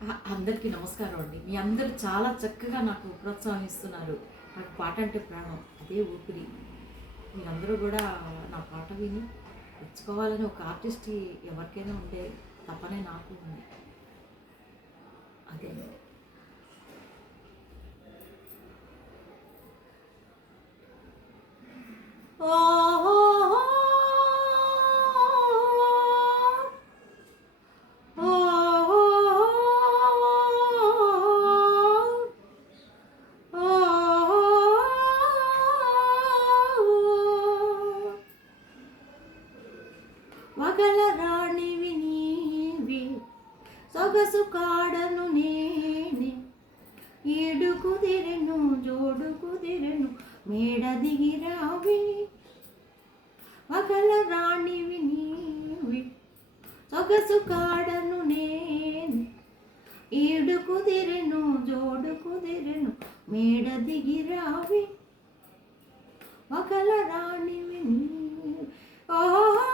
అందరికీ నమస్కారం అండి. మీ అందరూ చాలా చక్కగా నాకు ప్రోత్సాహిస్తున్నారు. నాకు పాట అంటే ప్రాణం. అదే ఊపిరి. మీరందరూ గూడా నా పాట విని మెచ్చుకోవాలని ఒక ఆర్టిస్ట్ ఎవరికైనా ఉండే తపనే నాకు ఉంది. అదే. ఓహోహో! వగల రాణివి నీవి సొగసు కాడను నేనే ఏడు కుదిరెను జోడు కుదిరెను మేడ దిగిరావి వగల రాణివి నీవి సొగసు కాడను నేనే ఏడు కుదిరెను జోడు కుదిరెను మేడ దిగిరావి వగల రాణివి నీవి ఓహో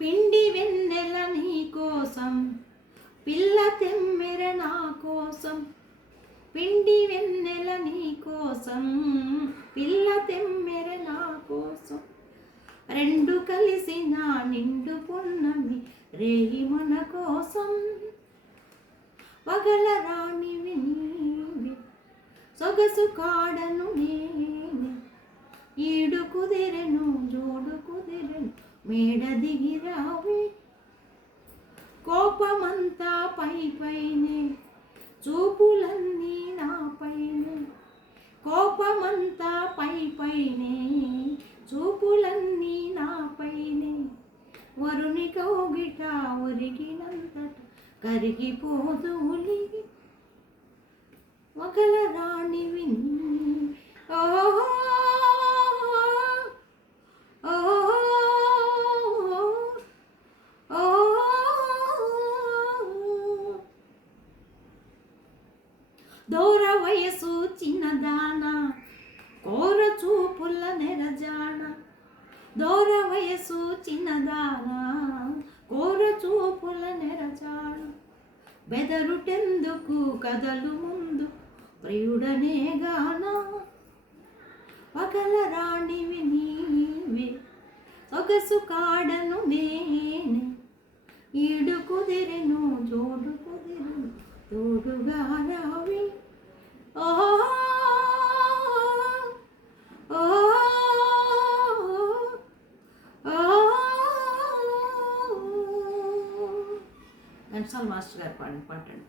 పిండి వెన్నెల నీ కోసం పిల్ల తెమ్మెర నా కోసం పిండి వెన్నెల నీ కోసం పిల్ల తెమ్మెర నా కోసం రెండు కలిసిన నిండు పున్నమి రేయి మన కోసం వగల రాణివి నీవి సొగసు కాడను నేనే ఈడు కుదిరెను జోడు కుదిరెను మేడ దిగిరావి కోపమంతా పైనే చూపులన్నీ నా పైనే కోపమంతా పైనే చూపులన్నీ నా పైనే వరుని కౌగిట ఒరిగినంతట కరిగిపోదులి వగల రాణివి ఓహో దూర వయసు చిన్నదాన కోర చూపుల నెరజాన దూర వయసు చిన్నదాన కోర చూపుల నెరజాన బెదరుటెందుకు కదలు ముందు ప్రియుడనే గాన వగల రాణివి నీవే సొగసు కాడను నేనే ఈడు కుదిరెను జోడు కుదిరెను తోడుగా రావి ఘంటసాల మాస్టర్ గారు పాడండి.